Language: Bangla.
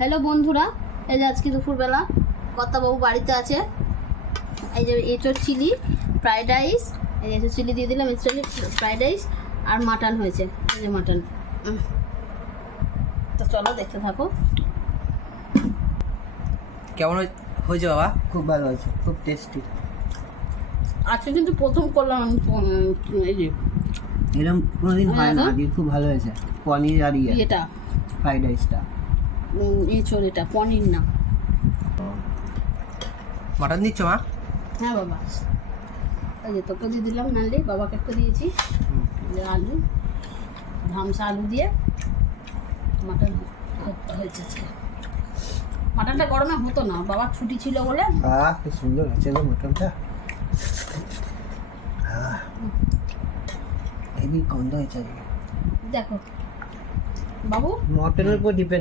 হ্যালো বন্ধুরা, এই যে আজকে দুপুরবেলা কর্তাবাবু বাড়িতে আছে। এই যে এঁচোর চিলি ফ্রাইড রাইস, এই এঁচোর চিলি দিয়ে দিলাম, এঁচোর চিলি ফ্রাইড রাইস আর মাটন হয়েছে। এই যে মাটন, তো চলো দেখতে থাকো। কেমন হয়েছে বাবা? খুব ভালো হয়েছে, খুব টেস্টি। আজকে কিন্তু প্রথম করলাম আমি এই যে এরকম কোনোদিন হয় না, আজকে খুব ভালো হয়েছে। পনির আর এটা ফ্রাইড রাইসটা, এঁচোর, এটা পনির না। মাটন দিচ্ছ মা? হ্যাঁ বাবা, এই যে তোকে দিয়ে দিলাম, নাহলে বাবাকে একটা দিয়েছি। যে আলু, ধামসা আলু দিয়ে মাটন হয়েছে আজকে। মাটনটা গরমে হতো না, বাবার ছুটি ছিল বলে। কি সুন্দর হয়েছে গো মটনটা, হেভি গন্ধ হয়েছে। দেখো বাবু, মটনের উপর ডিপেন্ড